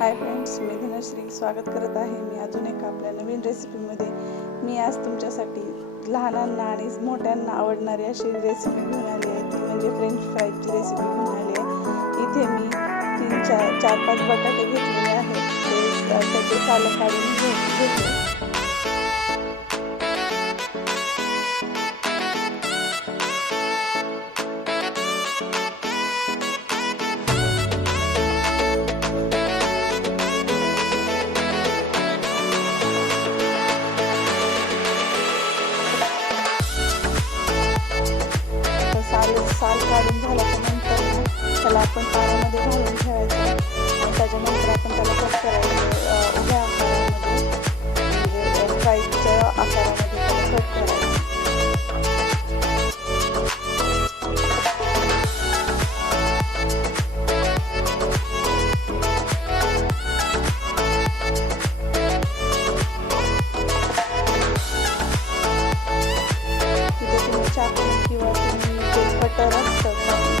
Hi friends, मी धनश्री स्वागत करत आहे मी अजून एका आपल्या नवीन रेसिपीमध्ये। मी आज तुमच्यासाठी लहानांना आणि मोठ्यांना आवडणारी अशी रेसिपी घेऊन आली आहे, ती म्हणजे फ्रेंच फ्राईजची रेसिपी घेऊन आली आहे। इथे मी 4-5 बटाटे घेतलेले आहेत, त्याचे सालं काढून घेतले। साल काढून झाल्यानंतर त्याला आपण पाण्यामध्ये घालून ठेवायचं आणि त्याच्यानंतर आपण त्याला कट करायचं उभ्या आकारामध्ये, म्हणजे फ्राईजच्या आकारामध्ये त्याला कट करायचं। किंवा तुम्ही बटर असतं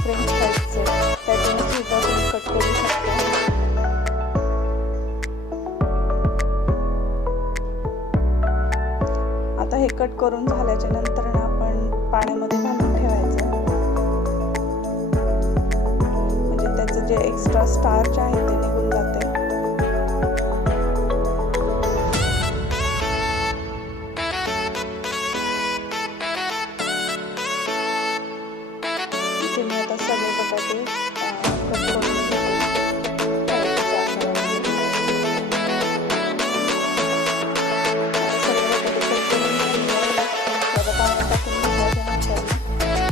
फ्रेंच फ्राईजचं त्याच्याने सुद्धा तुम्ही कट करू शकता। आता हे कट करून झाल्याच्या नंतर ना आपण पाण्यामध्ये घालून ठेवायचं, म्हणजे त्याचं जे एक्स्ट्रा स्टार्च आहे ते निघून जाते। मी आता सगळे बटाटे कट करून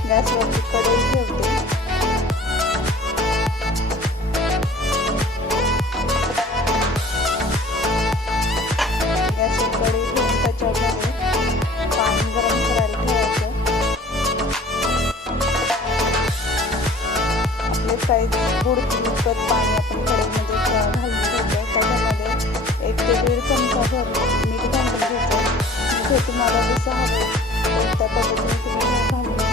गॅसवरती कढई ठेवते। गॅसवर कढई ठेवून त्याच्यामध्ये पाणी गरम करायला ठेवायचं। फ्राईज बुडतील इतपत पाणी आपण कढईमध्ये घालून घ्यायचं। त्याच्यामध्ये 1 ते 1.5 चमचा मीठ घालून घ्यायचं। मीठ तुम्हाला जसं हवं त्या पद्धतीने तुम्ही घालून घ्या।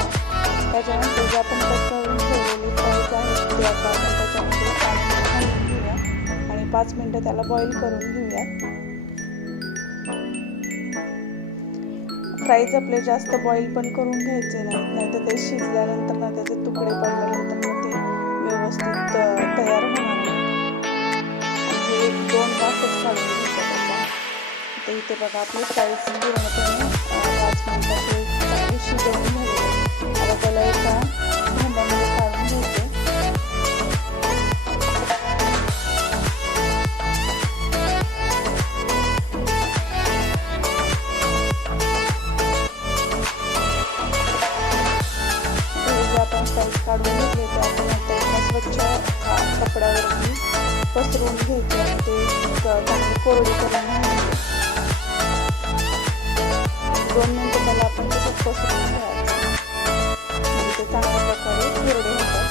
त्याच्यानंतर जे आपण कट करून ठेवलेली फ्राईज आहे ती आता आपण त्याच्यामध्ये पाणी घालून घेऊया आणि 5 मिनिटं त्याला बॉईल करून घेऊया। फ्राईज आपले जास्त बॉईल पण करून घ्यायचे नाहीतर ते शिजल्यानंतर ना त्याचे तुकडे पडल्यानंतर ना ते व्यवस्थित तयार होणार नाही। आणि 1-2 तासच काढून घ्यायचं त्याचा। तर इथे बघा आपले फ्राईज पूर्णपणे 5 मिनिटाचे चांगले शिजवून झालेले। आता त्याला एका भांड्यामध्ये काढून घ्यायचे। आपण फ्राईज काढून घेतले ते आपण आता एका स्वच्छ कपड्यावरती पसरवून घ्यायचे आणि ते चांगले कोरडे करून घ्यायचे। 2 मिनिटं त्याला आपण तसंच पसरवून घ्यायचं, म्हणजे ते चांगल्या प्रकारे कोरडे होतात।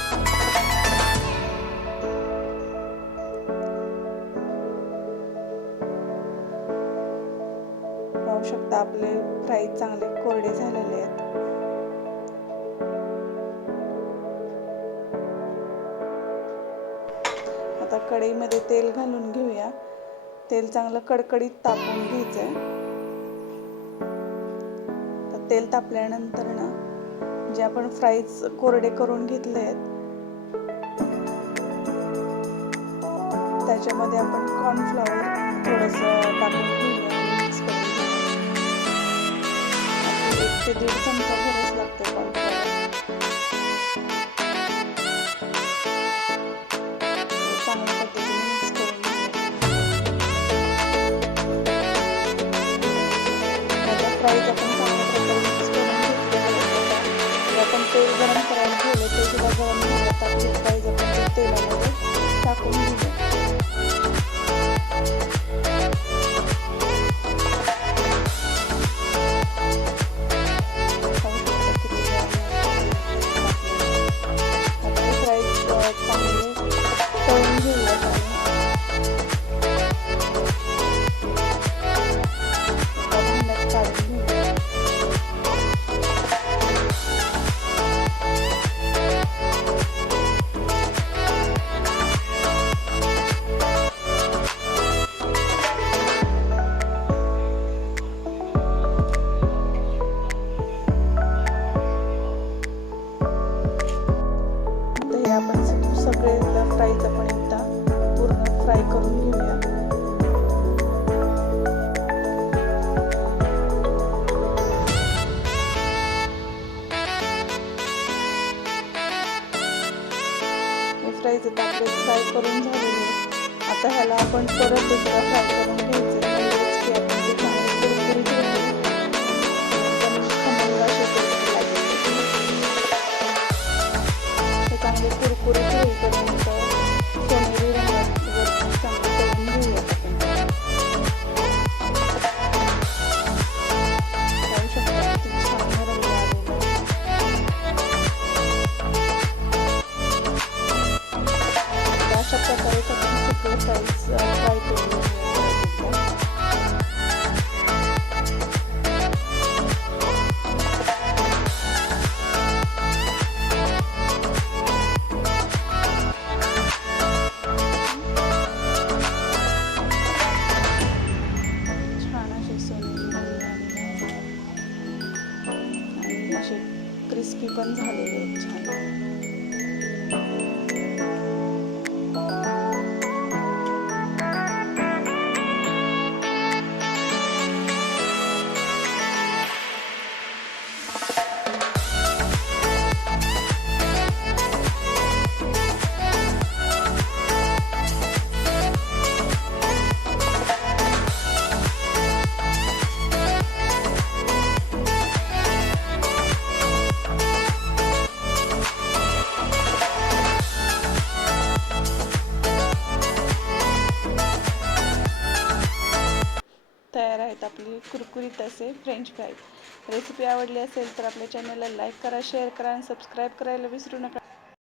पाहू शकता आपले फ्राईज चांगले कोरडे झालेले आहेत। आता कढईमध्ये तेल घालून घेऊया। तेल चांगलं कडकडीत तापवून घ्यायचंय। तर तेल तापल्यानंतर ना जे आपण फ्राईज कोरडे करून घेतले आहेत त्याच्यामध्ये आपण कॉर्नफ्लॉवर थोडंसं टाकून घेऊया आणि मिक्स करून घेऊया। 1 ते 1.5 चमचा भरच लागते कॉर्नफ्लॉवर। चांगल्या पद्धतीने मिक्स करून घेऊया। फ्राईज आपण चांगल्या प्रकारे मिक्स करून घेतले। आपण तेल गरम करायला ठेवले ते सुद्धा गरम झालं तर आपली फ्राईज आपण तेलामध्ये टाकून घेऊया। तळून घेऊया भांड्यात काढून घेऊया। आता ह्याला आपण परत एकदा फ्राय करून घ्यायचे, म्हणजेच की आपण हे चांगले कुरकुरीत होतील, एकदम खमंग असे टेस्ट लागेल हे चांगले कुरकुरीत होईपर्यंत सोनेरी रंगावर चांगले तळून घेऊयात आपण. पाहू शकता किती छान रंग आलेला आहे. अशा प्रकारे आपण सगळे फ्राईज फ्राय करून घेऊया. छान असे सोनेरी रंग आलेले आणि असे क्रिस्पी पण झालेले आहेत छान. तयार आहेत आपली कुरकुरीत असे फ्रेंच फ्राईज. रेसिपी आवडली असेल तर आपल्या चॅनलला लाईक करा, शेअर करा आणि सबस्क्राईब करायला विसरू नका.